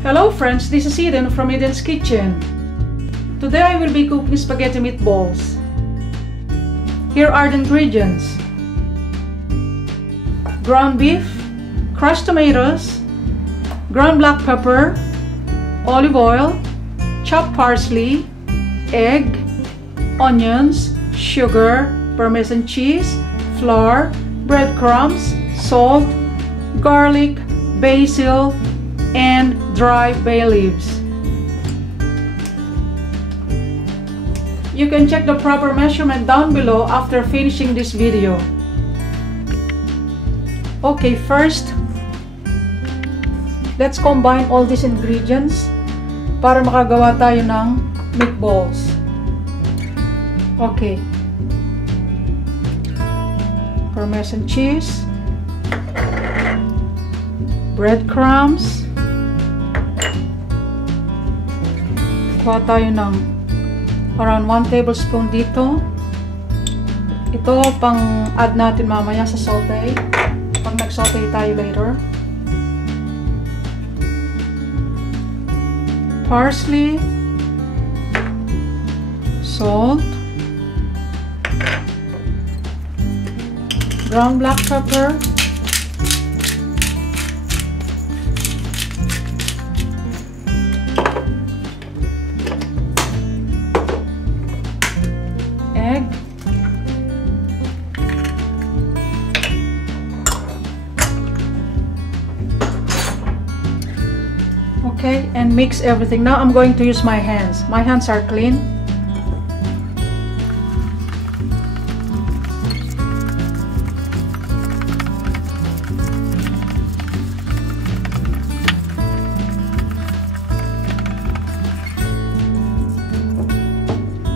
Hello friends, this is Eden from Eden's Kitchen. Today I will be cooking spaghetti meatballs. Here are the ingredients: ground beef, crushed tomatoes, ground black pepper, olive oil, chopped parsley, egg, onions, sugar, Parmesan cheese, flour, breadcrumbs, salt, garlic, basil, and dry bay leaves. You can check the proper measurement down below after finishing this video. Okay, first, let's combine all these ingredients para makagawa tayo ng meatballs. Okay. Parmesan cheese, breadcrumbs, kuha tayo ng around 1 tablespoon dito. Ito pang add natin mamaya sa saute pag nag-saute tayo later. Parsley, salt, ground black pepper, egg, okay, and mix everything. Now I'm going to use my hands. My hands are clean.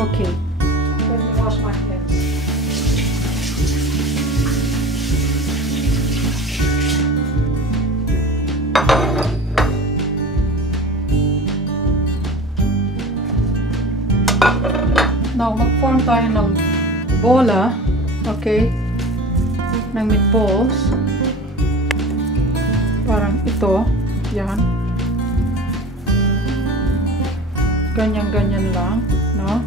Okay, let me wash my hands. Now, mag-form tayo ng bola, okay, ng meatballs. Parang ito, yan. Ganyan-ganyan lang, no?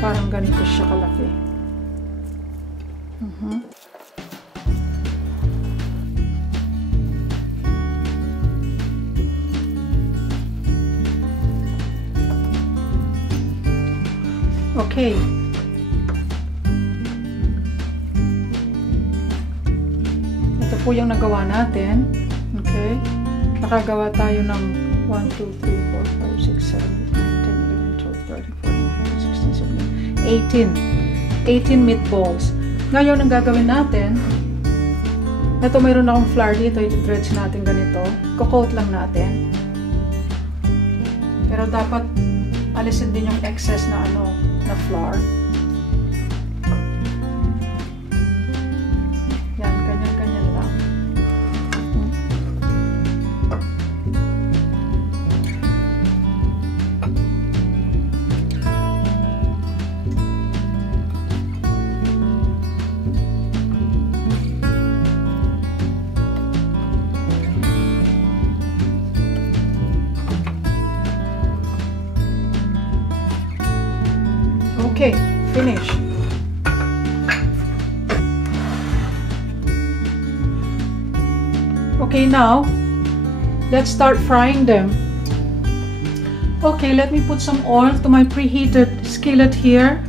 Parang ganito siya kalaki. Okay. Ito po yung nagawa natin. Okay. Nakagawa tayo ng 1, 2, 3, 4, 5, 6, 7, 8, 9, 10, 11, 12, 13, 14, 15, 16, 17, 18 meatballs. Ngayon, ang gagawin natin, ito mayroon akong flour dito, i-dredge natin ganito. Coat lang natin. Pero dapat alisin din yung excess na na flour. Yan, ganyan-ganyan lang. Okay, finish. Okay, now let's start frying them. Okay, let me put some oil to my preheated skillet here.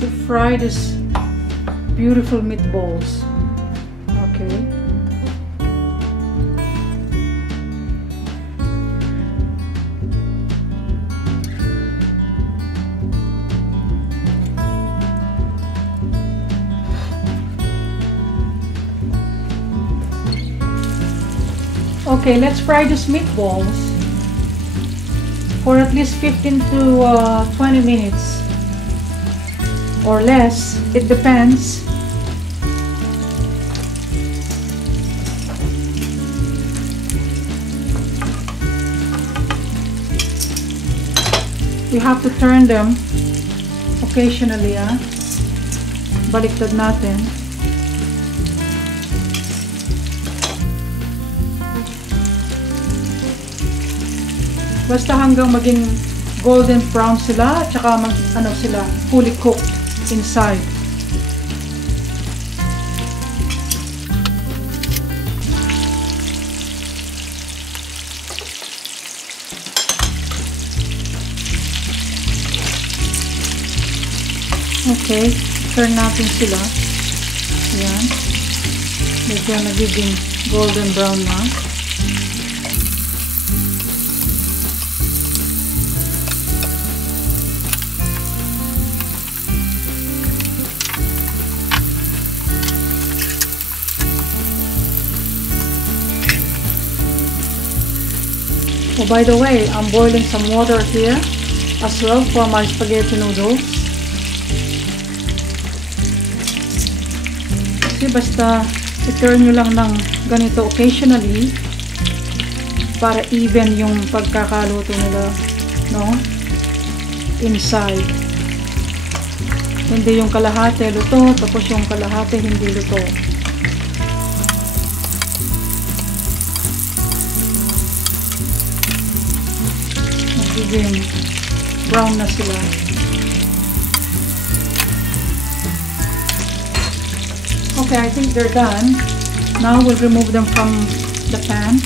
To fry this beautiful meatballs. Okay. Okay, let's fry these meatballs for at least 15 to 20 minutes or less. It depends. You have to turn them occasionally, baliktad natin. Basta hanggang maging golden brown sila at saka sila fully cooked inside. Okay, turn natin sila. Ayan. Medyo nagiging golden brown na. Oh, by the way, I'm boiling some water here as well for my spaghetti noodles. Kasi basta i-turn nyo lang ng ganito occasionally para even yung pagkakaluto nila, no? Inside. Hindi yung kalahati luto, tapos yung kalahati hindi luto. Magiging brown na sila. Okay, I think they're done. Now we'll remove them from the pan.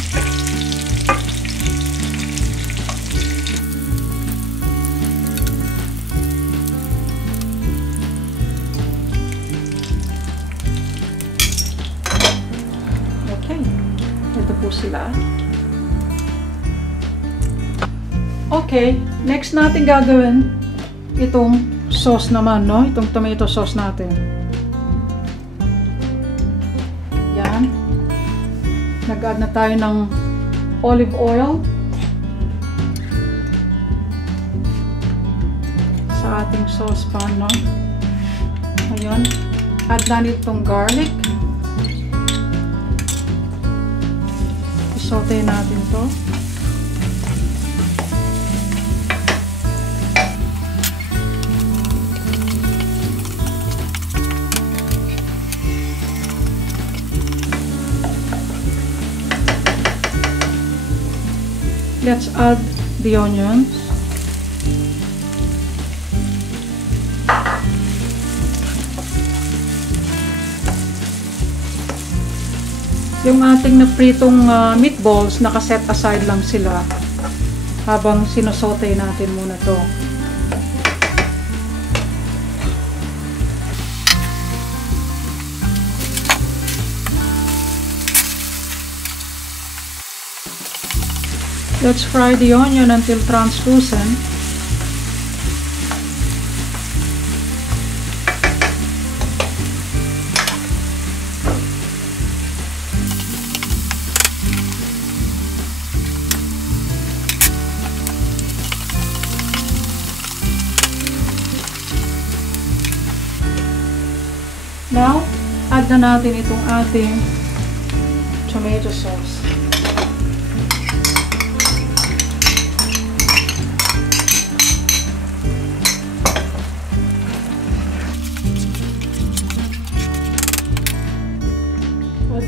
Okay, ito po sila. Okay, next natin gagawin itong sauce naman, no? Itong tomato sauce natin. Yan. Nag-add na tayo ng olive oil sa ating saucepan, no? Ngayon, add na itong garlic. I-saute natin to. Let's add the onions. Yung ating napritong meatballs, nakaset aside lang sila habang sinusote natin muna to. Let's fry the onion until translucent. Now, add na natin itong ating tomato sauce.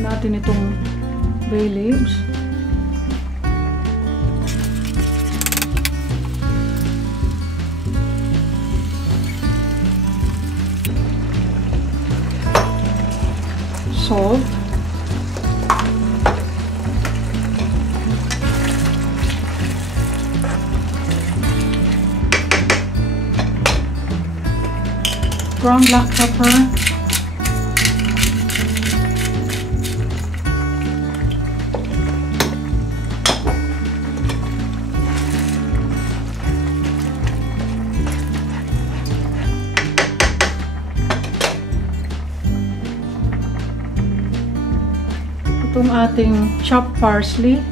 Natin itong bay leaves. Salt. Ground black pepper. Itong ating chopped parsley.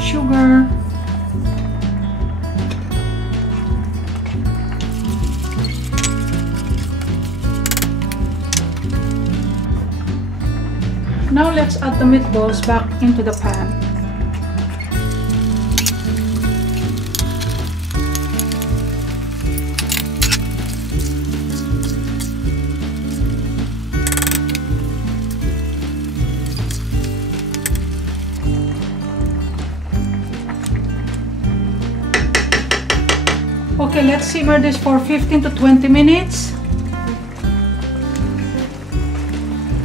Sugar. Now let's add the meatballs back into the pan. Okay, let's simmer this for 15 to 20 minutes.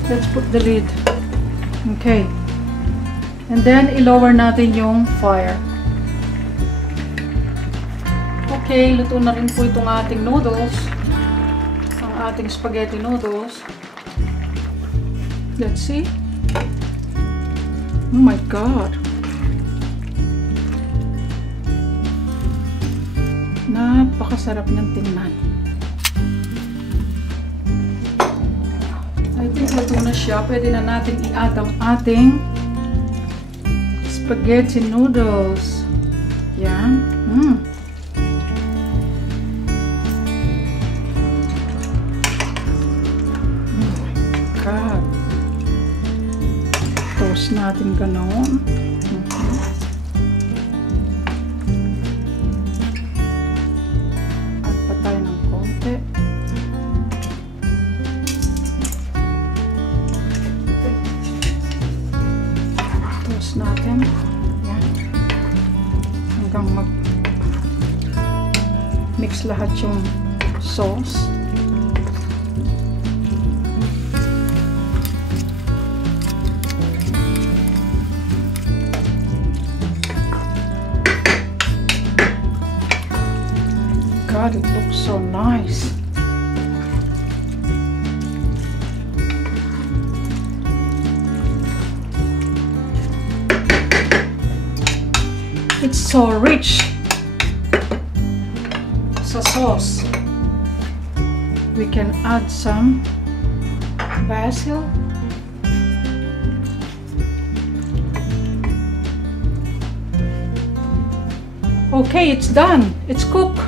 Let's put the lid. Okay. And then, i-lower natin yung fire. Okay, luto na rin po itong ating noodles. Ang ating spaghetti noodles. Let's see. Oh my God. Napakasarap niyang tingnan. I think luto na siya. Pwede na natin i-add ang ating spaghetti noodles. Yan. Oh my God. Toast natin ganoon. Natin. Yan. Hanggang mag-mix lahat yung sauce. God, it looks so nice. It's so rich sa sauce. We can add some basil. Okay, it's done. It's cooked.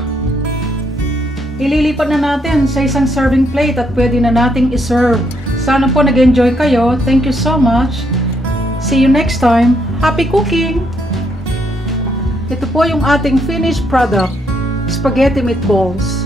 Ililipat na natin sa isang serving plate at pwede na nating iserve. Sana po nag-enjoy kayo. Thank you so much. See you next time. Happy cooking! Ito po yung ating finished product, spaghetti meatballs.